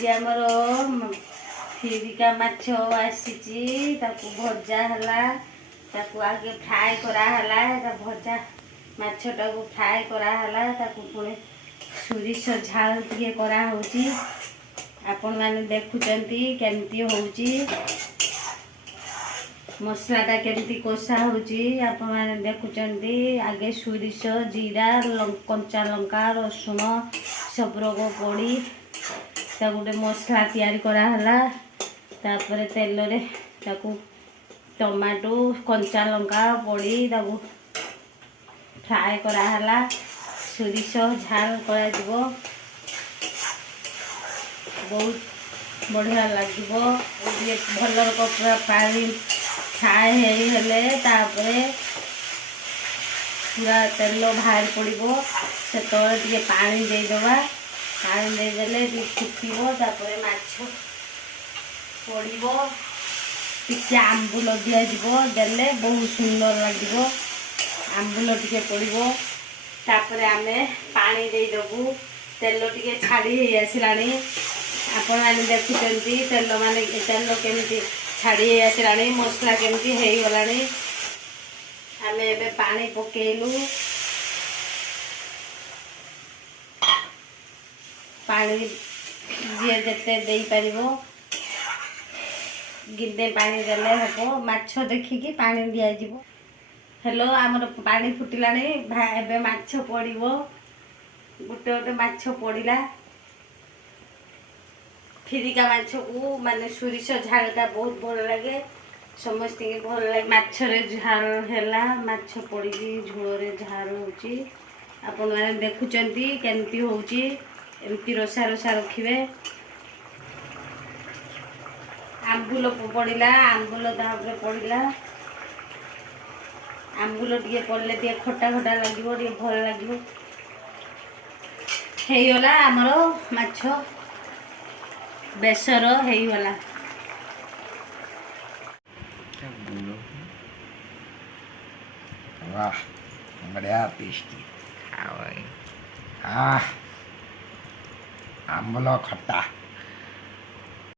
आज आमर फिरिका माछ आसी भजा है आगे फ्राए कराला भजा माछटा को फ्राए कराला पुणी सोरिष झाल टे कराऊँगी आपण मैंने देखुंती केमती होउची मसलाटा केमती कोषा होउची आपण मैंने देखुंती आगे सोरिष जीरा कंचा लंका रसुण सब रंग पड़ी गोटे मसला तैयारी कराला तापर तेल रे टमाटो कंचा लंका पड़ी फ्राए कराला सोरिष झाल कर बहुत बढ़िया लगे भल पूरा पानी फ्राए हेले पूरा तेल बाहर पड़ो से टे पानी देदेवा पानी देदेले फुटो माछ पड़ो टे आंबुल दिज्वे बहुत सुंदर लगे आंबुल टे पड़ो तापर आम पानी देदेबू तेल टे छाड़ी आसला आपण मैंने देखुंती तेल माने तेल केमती छाड़ी आसला मसला केमती हो गला आम ए पानी पकेलु पानी जी जिते दे पार गिंदे पानी देले हम माछ देखिकी पानी दिज्व हेलो आमर पानी फुटिला एबे माछ पड़ो गोटे गोटे माछ पड़ा फिरिका माछ को माने सोरिष झालटा बहुत भल लगे समस्त भल लगे माछरे झाल है माछ पड़ी झोल झाल होची आपण मैंने देखुंती केमती होची एमती रसा रसा रखिए आंबुल पड़ा आंबुल तापर पड़ा आंबुल टे पड़े टे खटा खटा लगे भल लगे होगला आमर माछ बेसर होगला वाह बढ़िया टेस्टी आंबल खट्टा